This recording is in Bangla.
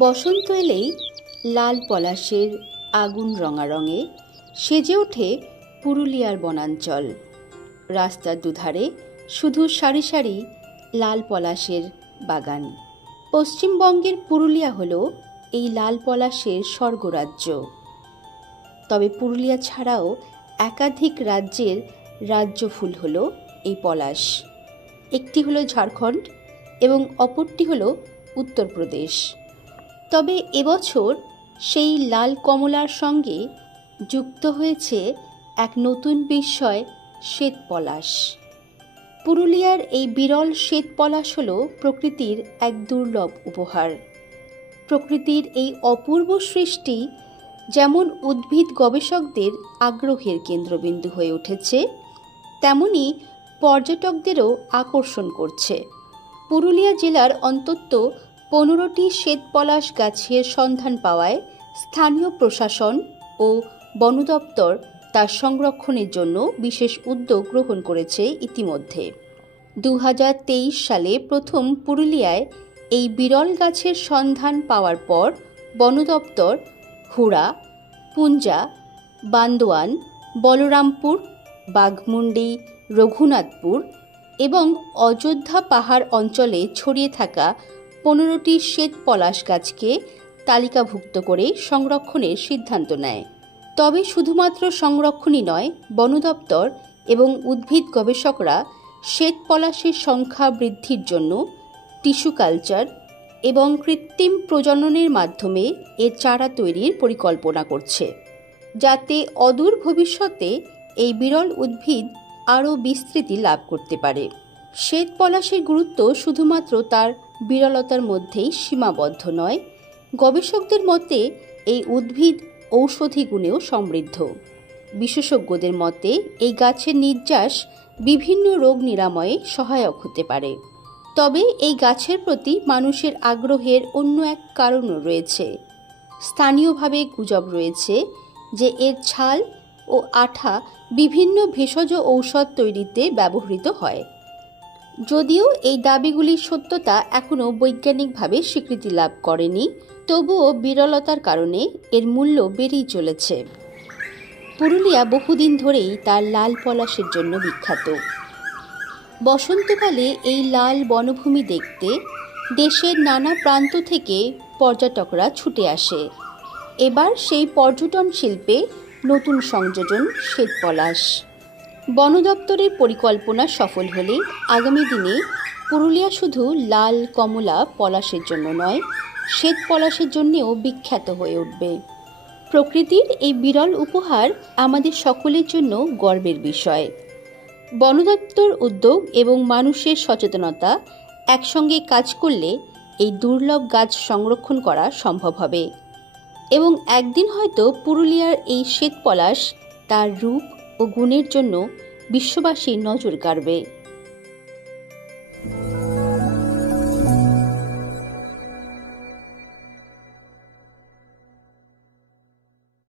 বসন্ত এলেই লাল পলাশের আগুন রঙা রঙে সেজে ওঠে পুরুলিয়ার বনাঞ্চল। রাস্তার দুধারে শুধু সারি সারি লাল পলাশের বাগান। পশ্চিমবঙ্গের পুরুলিয়া হলো এই লাল পলাশের স্বর্গরাজ্য। তবে পুরুলিয়া ছাড়াও একাধিক রাজ্যের রাজ্য ফুল হলো এই পলাশ। একটি হলো ঝাড়খণ্ড এবং অপরটি হলো উত্তরপ্রদেশ। তবে এবছর সেই লাল কমলার সঙ্গে যুক্ত হয়েছে এক নতুন বিস্ময়, শ্বেত পলাশ। পুরুলিয়ার এই বিরল শ্বেত পলাশ হল প্রকৃতির এক দুর্লভ উপহার। প্রকৃতির এই অপূর্ব সৃষ্টি যেমন উদ্ভিদ গবেষকদের আগ্রহের কেন্দ্রবিন্দু হয়ে উঠেছে, তেমনি পর্যটকদেরও আকর্ষণ করছে। পুরুলিয়া জেলার অন্তত 15টি শ্বেত পলাশ গাছের সন্ধান পাওয়ায় স্থানীয় প্রশাসন ও বন দপ্তর তার সংরক্ষণের জন্য বিশেষ উদ্যোগ গ্রহণ করেছে ইতিমধ্যে। 2023 সালে প্রথম পুরুলিয়ায় এই বিরল গাছের সন্ধান পাওয়ার পর বন দপ্তর হুড়া, পুঞ্জা, বান্দোয়ান, বলরামপুর, বাঘমুন্ডি, রঘুনাথপুর এবং অযোধ্যা পাহাড় অঞ্চলে ছড়িয়ে থাকা 15টি শ্বেত পলাশ গাছকে তালিকাভুক্ত করে সংরক্ষণের সিদ্ধান্ত নেয়। তবে শুধুমাত্র সংরক্ষণই নয়, বন দপ্তর এবং উদ্ভিদ গবেষকরা শ্বেত পলাশের সংখ্যা বৃদ্ধির জন্য টিস্যু কালচার এবং কৃত্রিম প্রজননের মাধ্যমে এর চারা তৈরির পরিকল্পনা করছে, যাতে অদূর ভবিষ্যতে এই বিরল উদ্ভিদ আরও বিস্তৃতি লাভ করতে পারে। শ্বেত পলাশের গুরুত্ব শুধুমাত্র তার বিরলতার মধ্যেই সীমাবদ্ধ নয়। গবেষকদের মতে এই উদ্ভিদ ঔষধি গুণেও সমৃদ্ধ। বিশেষজ্ঞদের মতে এই গাছের নির্যাস বিভিন্ন রোগ নিরাময়ে সহায়ক হতে পারে। তবে এই গাছের প্রতি মানুষের আগ্রহের অন্য এক কারণও রয়েছে। স্থানীয়ভাবে গুজব রয়েছে যে এর ছাল ও আঠা বিভিন্ন ভেষজ ঔষধ তৈরিতে ব্যবহৃত হয়। যদিও এই দাবিগুলির সত্যতা এখনও বৈজ্ঞানিকভাবে স্বীকৃতি লাভ করেনি, তবুও বিরলতার কারণে এর মূল্য বেড়েই চলেছে। পুরুলিয়া বহুদিন ধরেই তার লাল পলাশের জন্য বিখ্যাত। বসন্তকালে এই লাল বনভূমি দেখতে দেশের নানা প্রান্ত থেকে পর্যটকরা ছুটে আসে। এবার সেই পর্যটন শিল্পে নতুন সংযোজন শ্বেত পলাশ। বন দপ্তরের পরিকল্পনা সফল হলে আগামী দিনে পুরুলিয়া শুধু লাল কমলা পলাশের জন্য নয়, শ্বেত পলাশের জন্যেও বিখ্যাত হয়ে উঠবে। প্রকৃতির এই বিরল উপহার আমাদের সকলের জন্য গর্বের বিষয়। বন দপ্তর উদ্যোগ এবং মানুষের সচেতনতা একসঙ্গে কাজ করলে এই দুর্লভ গাছ সংরক্ষণ করা সম্ভব হবে এবং একদিন হয়তো পুরুলিয়ার এই শ্বেত পলাশ তার রূপ ও গুণের জন্য বিশ্ববাসীর নজর কাড়বে।